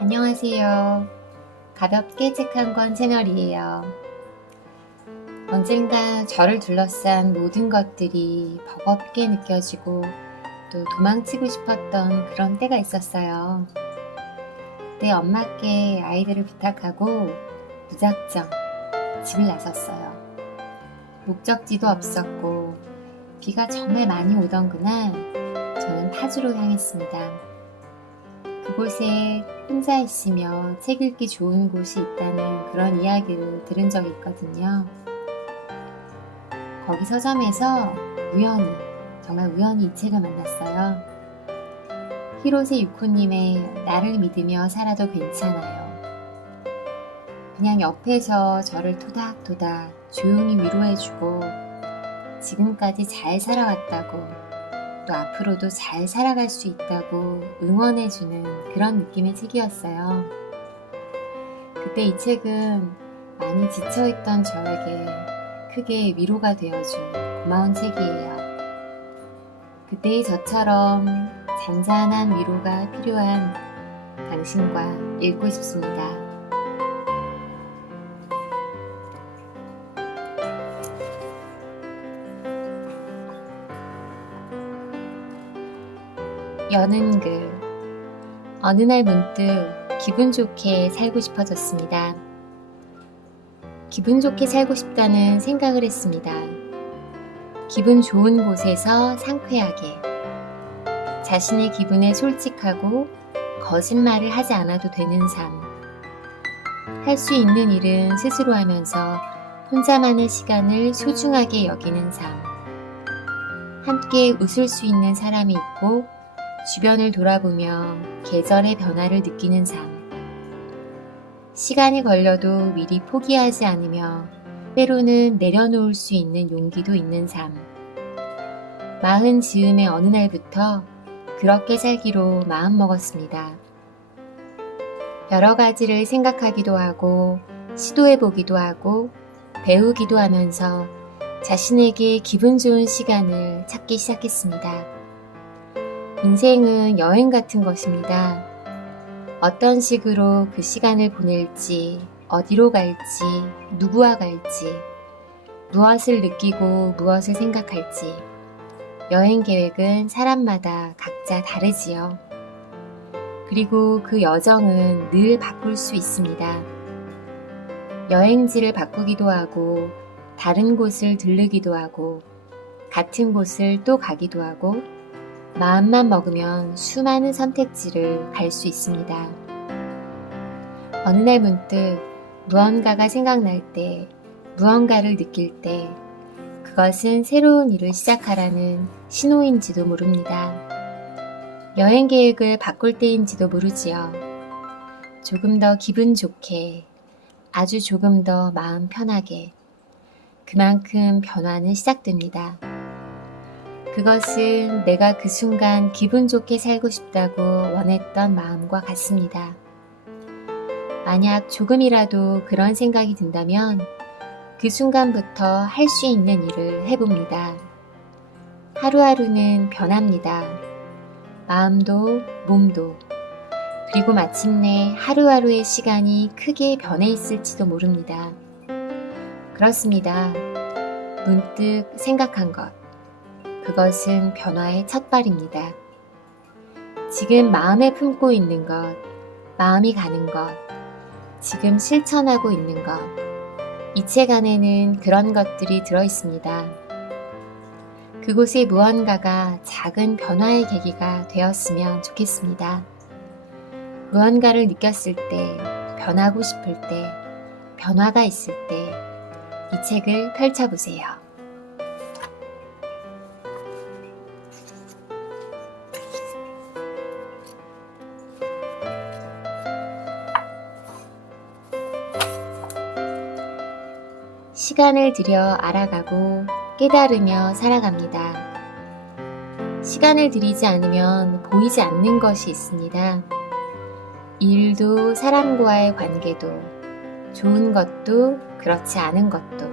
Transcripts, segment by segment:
안녕하세요. 가볍게 책 한 권 채널이에요. 언젠가 저를 둘러싼 모든 것들이 버겁게 느껴지고 또 도망치고 싶었던 그런 때가 있었어요. 그때 엄마께 아이들을 부탁하고 무작정 집을 나섰어요. 목적지도 없었고 비가 정말 많이 오던 그날 저는 파주로 향했습니다. 그곳에 혼자 있으며 책 읽기 좋은 곳이 있다는 그런 이야기를 들은 적이 있거든요. 거기 서점에서 정말 우연히 이 책을 만났어요. 히로세 유코님의 나를 믿으며 살아도 괜찮아요. 그냥 옆에서 저를 토닥토닥 조용히 위로해주고 지금까지 잘 살아왔다고 또 앞으로도 잘 살아갈 수 있다고 응원해주는 그런 느낌의 책이었어요. 그때 이 책은 많이 지쳐있던 저에게 크게 위로가 되어준 고마운 책이에요. 그때의 저처럼 잔잔한 위로가 필요한 당신과 읽고 싶습니다. 여는 글. 어느 날 문득 기분 좋게 살고 싶어졌습니다. 기분 좋게 살고 싶다는 생각을 했습니다. 기분 좋은 곳에서 상쾌하게 자신의 기분에 솔직하고 거짓말을 하지 않아도 되는 삶. 할 수 있는 일은 스스로 하면서 혼자만의 시간을 소중하게 여기는 삶. 함께 웃을 수 있는 사람이 있고 주변을 돌아보며 계절의 변화를 느끼는 삶. 시간이 걸려도 미리 포기하지 않으며 때로는 내려놓을 수 있는 용기도 있는 삶. 마흔 즈음의 어느 날부터 그렇게 살기로 마음먹었습니다. 여러 가지를 생각하기도 하고 시도해보기도 하고 배우기도 하면서 자신에게 기분 좋은 시간을 찾기 시작했습니다. 인생은 여행 같은 것입니다. 어떤 식으로 그 시간을 보낼지, 어디로 갈지, 누구와 갈지, 무엇을 느끼고 무엇을 생각할지, 여행 계획은 사람마다 각자 다르지요. 그리고 그 여정은 늘 바꿀 수 있습니다. 여행지를 바꾸기도 하고, 다른 곳을 들르기도 하고, 같은 곳을 또 가기도 하고, 마음만 먹으면 수많은 선택지를 갈 수 있습니다. 어느 날 문득 무언가가 생각날 때, 무언가를 느낄 때, 그것은 새로운 일을 시작하라는 신호인지도 모릅니다. 여행 계획을 바꿀 때인지도 모르지요. 조금 더 기분 좋게, 아주 조금 더 마음 편하게, 그만큼 변화는 시작됩니다. 그것은 내가 그 순간 기분 좋게 살고 싶다고 원했던 마음과 같습니다. 만약 조금이라도 그런 생각이 든다면 그 순간부터 할 수 있는 일을 해봅니다. 하루하루는 변합니다. 마음도 몸도. 그리고 마침내 하루하루의 시간이 크게 변해 있을지도 모릅니다. 그렇습니다. 문득 생각한 것. 그것은 변화의 첫발입니다. 지금 마음에 품고 있는 것, 마음이 가는 것, 지금 실천하고 있는 것, 이 책 안에는 그런 것들이 들어있습니다. 그곳에 무언가가 작은 변화의 계기가 되었으면 좋겠습니다. 무언가를 느꼈을 때, 변하고 싶을 때, 변화가 있을 때, 이 책을 펼쳐보세요. 시간을 들여 알아가고 깨달으며 살아갑니다. 시간을 들이지 않으면 보이지 않는 것이 있습니다. 일도 사람과의 관계도 좋은 것도 그렇지 않은 것도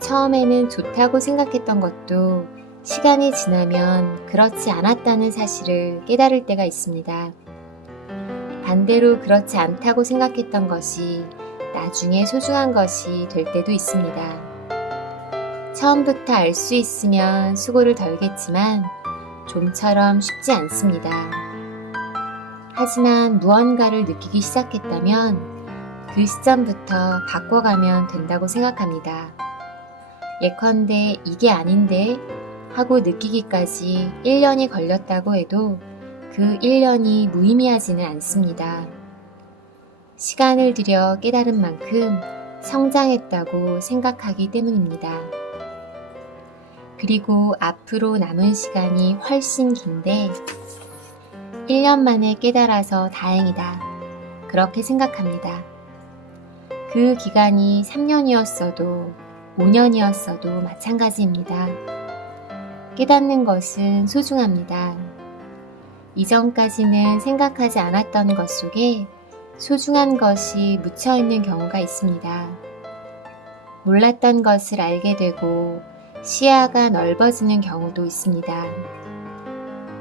처음에는 좋다고 생각했던 것도 시간이 지나면 그렇지 않았다는 사실을 깨달을 때가 있습니다. 반대로 그렇지 않다고 생각했던 것이 나중에 소중한 것이 될 때도 있습니다. 처음부터 알 수 있으면 수고를 덜겠지만 좀처럼 쉽지 않습니다. 하지만 무언가를 느끼기 시작했다면 그 시점부터 바꿔가면 된다고 생각합니다. 예컨대 이게 아닌데 하고 느끼기까지 1년이 걸렸다고 해도 그 1년이 무의미하지는 않습니다. 시간을 들여 깨달은 만큼 성장했다고 생각하기 때문입니다. 그리고 앞으로 남은 시간이 훨씬 긴데 1년 만에 깨달아서 다행이다. 그렇게 생각합니다. 그 기간이 3년이었어도 5년이었어도 마찬가지입니다. 깨닫는 것은 소중합니다. 이전까지는 생각하지 않았던 것 속에 소중한 것이 묻혀있는 경우가 있습니다. 몰랐던 것을 알게 되고 시야가 넓어지는 경우도 있습니다.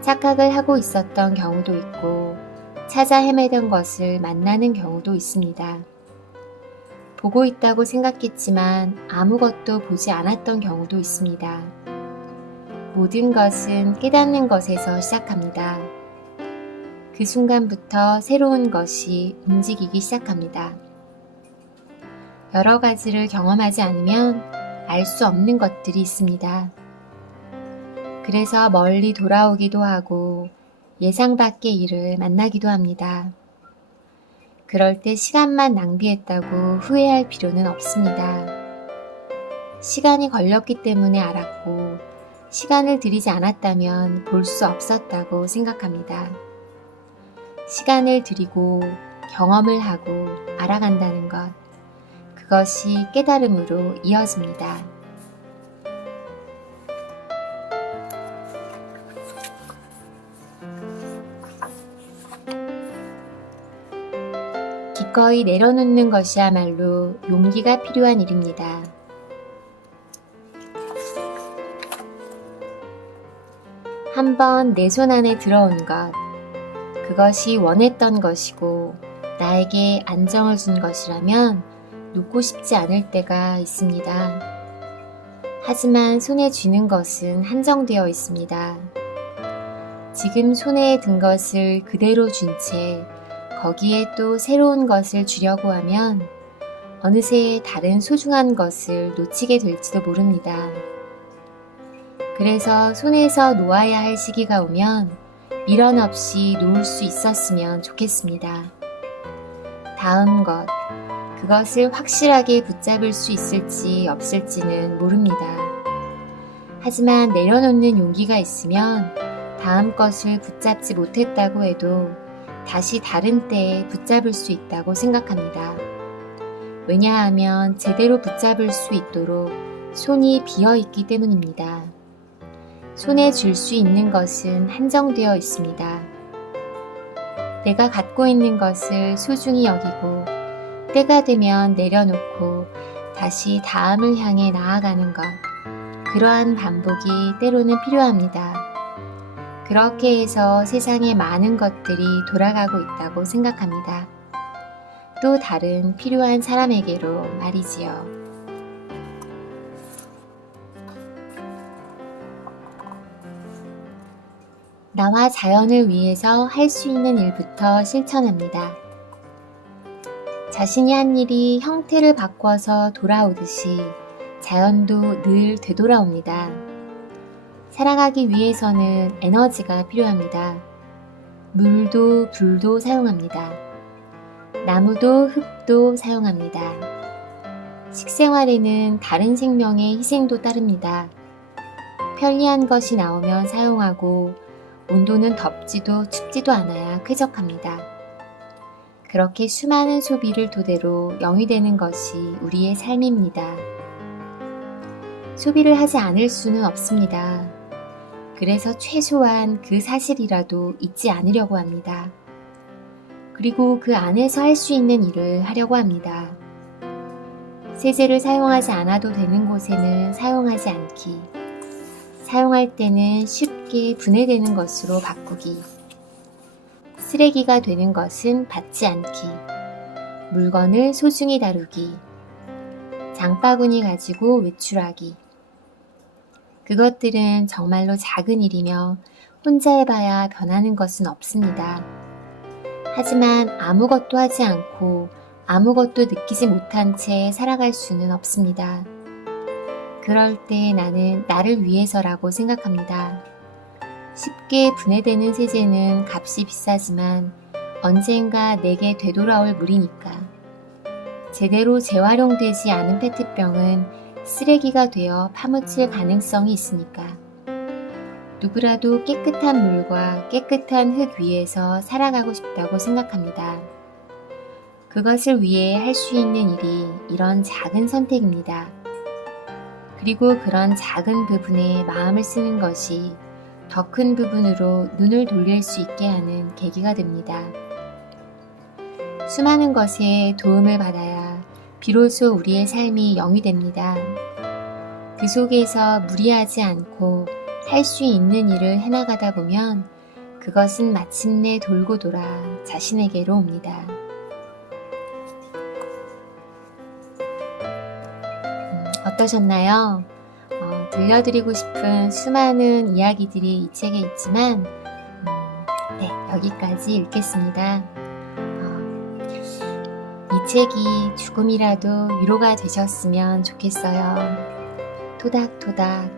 착각을 하고 있었던 경우도 있고 찾아 헤매던 것을 만나는 경우도 있습니다. 보고 있다고 생각했지만 아무것도 보지 않았던 경우도 있습니다. 모든 것은 깨닫는 것에서 시작합니다. 그 순간부터 새로운 것이 움직이기 시작합니다. 여러 가지를 경험하지 않으면 알 수 없는 것들이 있습니다. 그래서 멀리 돌아오기도 하고 예상 밖의 일을 만나기도 합니다. 그럴 때 시간만 낭비했다고 후회할 필요는 없습니다. 시간이 걸렸기 때문에 알았고 시간을 들이지 않았다면 볼 수 없었다고 생각합니다. 시간을 들이고 경험을 하고 알아간다는 것, 그것이 깨달음으로 이어집니다. 기꺼이 내려놓는 것이야말로 용기가 필요한 일입니다. 한번 내 손 안에 들어온 것, 그것이 원했던 것이고 나에게 안정을 준 것이라면 놓고 싶지 않을 때가 있습니다. 하지만 손에 쥐는 것은 한정되어 있습니다. 지금 손에 든 것을 그대로 쥔 채 거기에 또 새로운 것을 주려고 하면 어느새 다른 소중한 것을 놓치게 될지도 모릅니다. 그래서 손에서 놓아야 할 시기가 오면 미련 없이 놓을 수 있었으면 좋겠습니다. 다음 것, 그것을 확실하게 붙잡을 수 있을지 없을지는 모릅니다. 하지만 내려놓는 용기가 있으면 다음 것을 붙잡지 못했다고 해도 다시 다른 때에 붙잡을 수 있다고 생각합니다. 왜냐하면 제대로 붙잡을 수 있도록 손이 비어 있기 때문입니다. 손에 쥘 수 있는 것은 한정되어 있습니다. 내가 갖고 있는 것을 소중히 여기고 때가 되면 내려놓고 다시 다음을 향해 나아가는 것, 그러한 반복이 때로는 필요합니다. 그렇게 해서 세상에 많은 것들이 돌아가고 있다고 생각합니다. 또 다른 필요한 사람에게로 말이지요. 나와 자연을 위해서 할 수 있는 일부터 실천합니다. 자신이 한 일이 형태를 바꿔서 돌아오듯이 자연도 늘 되돌아옵니다. 살아가기 위해서는 에너지가 필요합니다. 물도 불도 사용합니다. 나무도 흙도 사용합니다. 식생활에는 다른 생명의 희생도 따릅니다. 편리한 것이 나오면 사용하고 온도는 덥지도 춥지도 않아야 쾌적합니다. 그렇게 수많은 소비를 토대로 영이 되는 것이 우리의 삶입니다. 소비를 하지 않을 수는 없습니다. 그래서 최소한 그 사실이라도 잊지 않으려고 합니다. 그리고 그 안에서 할 수 있는 일을 하려고 합니다. 세제를 사용하지 않아도 되는 곳에는 사용하지 않기, 사용할 때는 쉽게 분해되는 것으로 바꾸기, 쓰레기가 되는 것은 받지 않기, 물건을 소중히 다루기, 장바구니 가지고 외출하기. 그것들은 정말로 작은 일이며 혼자 해봐야 변하는 것은 없습니다. 하지만 아무것도 하지 않고 아무것도 느끼지 못한 채 살아갈 수는 없습니다. 그럴 때 나는 나를 위해서라고 생각합니다. 쉽게 분해되는 세제는 값이 비싸지만 언젠가 내게 되돌아올 물이니까. 제대로 재활용되지 않은 페트병은 쓰레기가 되어 파묻힐 가능성이 있으니까. 누구라도 깨끗한 물과 깨끗한 흙 위에서 살아가고 싶다고 생각합니다. 그것을 위해 할 수 있는 일이 이런 작은 선택입니다. 그리고 그런 작은 부분에 마음을 쓰는 것이 더 큰 부분으로 눈을 돌릴 수 있게 하는 계기가 됩니다. 수많은 것에 도움을 받아야 비로소 우리의 삶이 영이 됩니다. 그 속에서 무리하지 않고 할 수 있는 일을 해나가다 보면 그것은 마침내 돌고 돌아 자신에게로 옵니다. 어떠셨나요? 들려드리고 싶은 수많은 이야기들이 이 책에 있지만 네, 여기까지 읽겠습니다. 이 책이 조금이라도 위로가 되셨으면 좋겠어요. 토닥토닥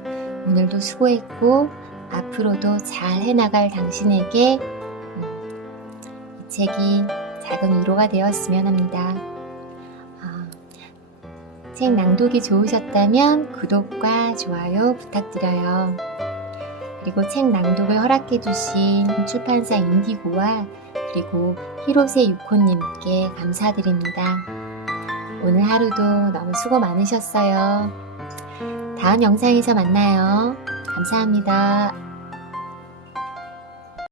오늘도 수고했고 앞으로도 잘 해나갈 당신에게 이 책이 작은 위로가 되었으면 합니다. 책 낭독이 좋으셨다면 구독과 좋아요 부탁드려요. 그리고 책 낭독을 허락해주신 출판사 인디고와 그리고 히로세 유코님께 감사드립니다. 오늘 하루도 너무 수고 많으셨어요. 다음 영상에서 만나요. 감사합니다.